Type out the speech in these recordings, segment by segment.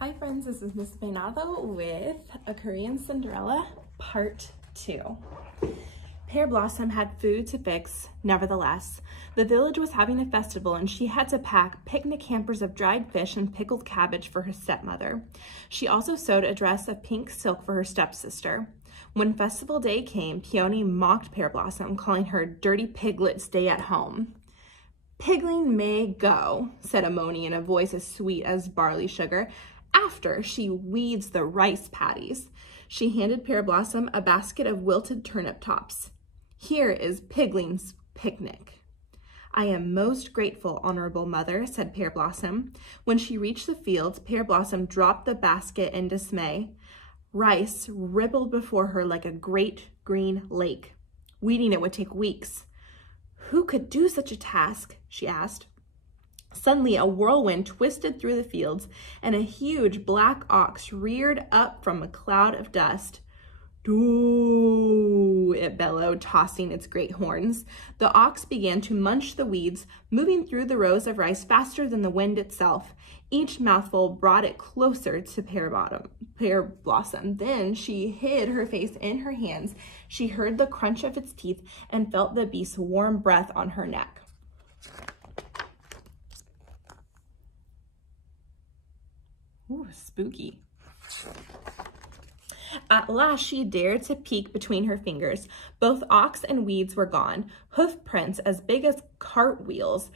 Hi friends, this is Miss Beinado with a Korean Cinderella Part 2. Pear Blossom had food to fix, nevertheless. The village was having a festival and she had to pack picnic hampers of dried fish and pickled cabbage for her stepmother. She also sewed a dress of pink silk for her stepsister. When festival day came, Peony mocked Pear Blossom, calling her dirty piglet stay at home. "Pigling may go," said Amoni in a voice as sweet as barley sugar, after she weeds the rice patties. She handed Pear Blossom a basket of wilted turnip tops. "Here is Pigling's picnic." "I am most grateful, honorable mother," said Pear Blossom. When she reached the fields, Pear Blossom dropped the basket in dismay. Rice rippled before her like a great green lake. Weeding it would take weeks. "Who could do such a task?" she asked. Suddenly, a whirlwind twisted through the fields, and a huge black ox reared up from a cloud of dust. "Doo!" it bellowed, tossing its great horns. The ox began to munch the weeds, moving through the rows of rice faster than the wind itself. Each mouthful brought it closer to Pear Blossom. Then she hid her face in her hands. She heard the crunch of its teeth and felt the beast's warm breath on her neck. Ooh, spooky. At last, she dared to peek between her fingers. Both ox and weeds were gone. Hoof prints as big as cartwheels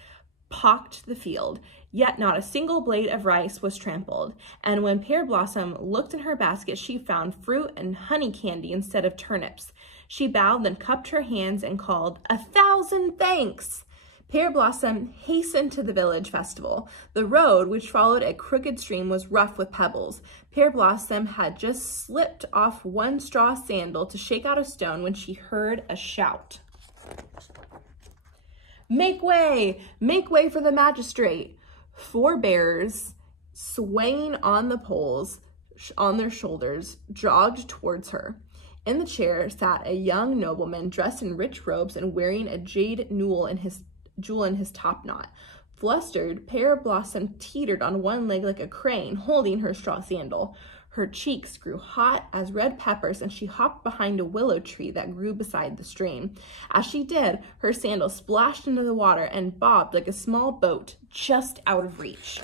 pocked the field, yet not a single blade of rice was trampled. And when Pear Blossom looked in her basket, she found fruit and honey candy instead of turnips. She bowed, then cupped her hands and called, "1,000 thanks!" Pear Blossom hastened to the village festival. The road, which followed a crooked stream, was rough with pebbles. Pear Blossom had just slipped off one straw sandal to shake out a stone when she heard a shout. Make way for the magistrate!" 4 bears, swaying on the poles on their shoulders, jogged towards her. In the chair sat a young nobleman dressed in rich robes and wearing a jade jewel in his top knot. Flustered, Pear Blossom teetered on one leg like a crane, holding her straw sandal. Her cheeks grew hot as red peppers, and she hopped behind a willow tree that grew beside the stream. As she did, her sandal splashed into the water and bobbed like a small boat just out of reach.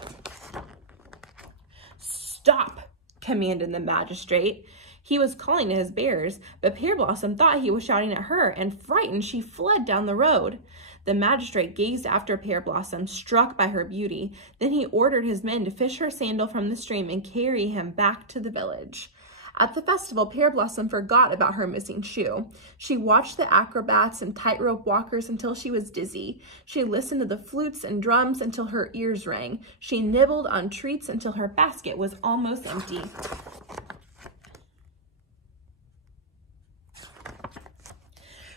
"Stop!" commanded the magistrate. He was calling to his bears, but Pear Blossom thought he was shouting at her, and frightened, she fled down the road. The magistrate gazed after Pear Blossom, struck by her beauty. Then he ordered his men to fish her sandal from the stream and carry him back to the village. At the festival, Pear Blossom forgot about her missing shoe. She watched the acrobats and tightrope walkers until she was dizzy. She listened to the flutes and drums until her ears rang. She nibbled on treats until her basket was almost empty.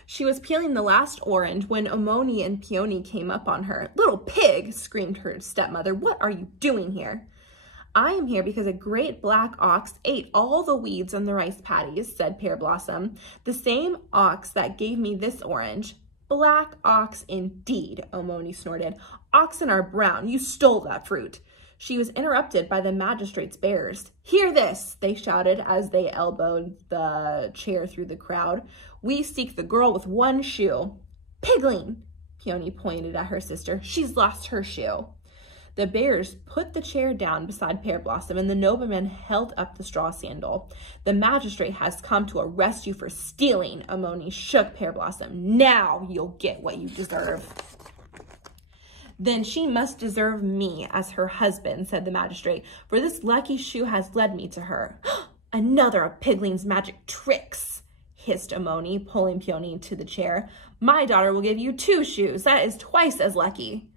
She was peeling the last orange when Amoni and Peony came up on her. "Little pig!" screamed her stepmother. "What are you doing here?" "I am here because a great black ox ate all the weeds on the rice patties," said Pear Blossom. "The same ox that gave me this orange." "Black ox indeed," Amoni snorted. "Oxen are brown. You stole that fruit." She was interrupted by the magistrate's bears. "Hear this," they shouted as they elbowed the chair through the crowd. "We seek the girl with one shoe." "Pigling!" Peony pointed at her sister. "She's lost her shoe." The bears put the chair down beside Pear Blossom, and the nobleman held up the straw sandal. "The magistrate has come to arrest you for stealing." Amoni shook Pear Blossom. "Now you'll get what you deserve." "Then she must deserve me as her husband," said the magistrate, "for this lucky shoe has led me to her." "Another of Pigling's magic tricks," hissed Amoni, pulling Peony to the chair. "My daughter will give you 2 shoes. That is twice as lucky."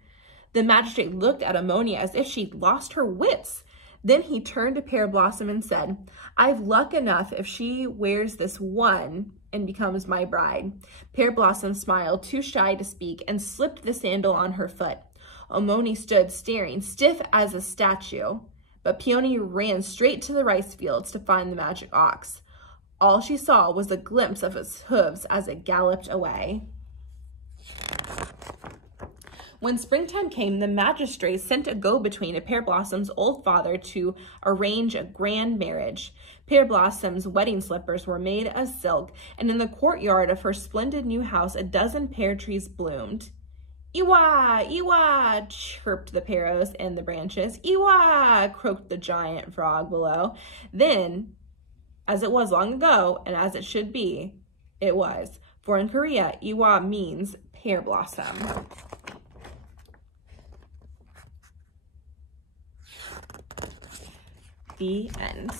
The magistrate looked at Amoni as if she'd lost her wits. Then he turned to Pear Blossom and said, "I've luck enough if she wears this one and becomes my bride." Pear Blossom smiled, too shy to speak, and slipped the sandal on her foot. Amoni stood staring, stiff as a statue, but Peony ran straight to the rice fields to find the magic ox. All she saw was a glimpse of its hooves as it galloped away. When springtime came, the magistrates sent a go-between to Pear Blossom's old father to arrange a grand marriage. Pear Blossom's wedding slippers were made of silk, and in the courtyard of her splendid new house a dozen pear trees bloomed. "Ewa, ewa," chirped the parrots in the branches. "Ewa," croaked the giant frog below. Then, as it was long ago, and as it should be, it was. For in Korea, Ewa means pear blossom. The end.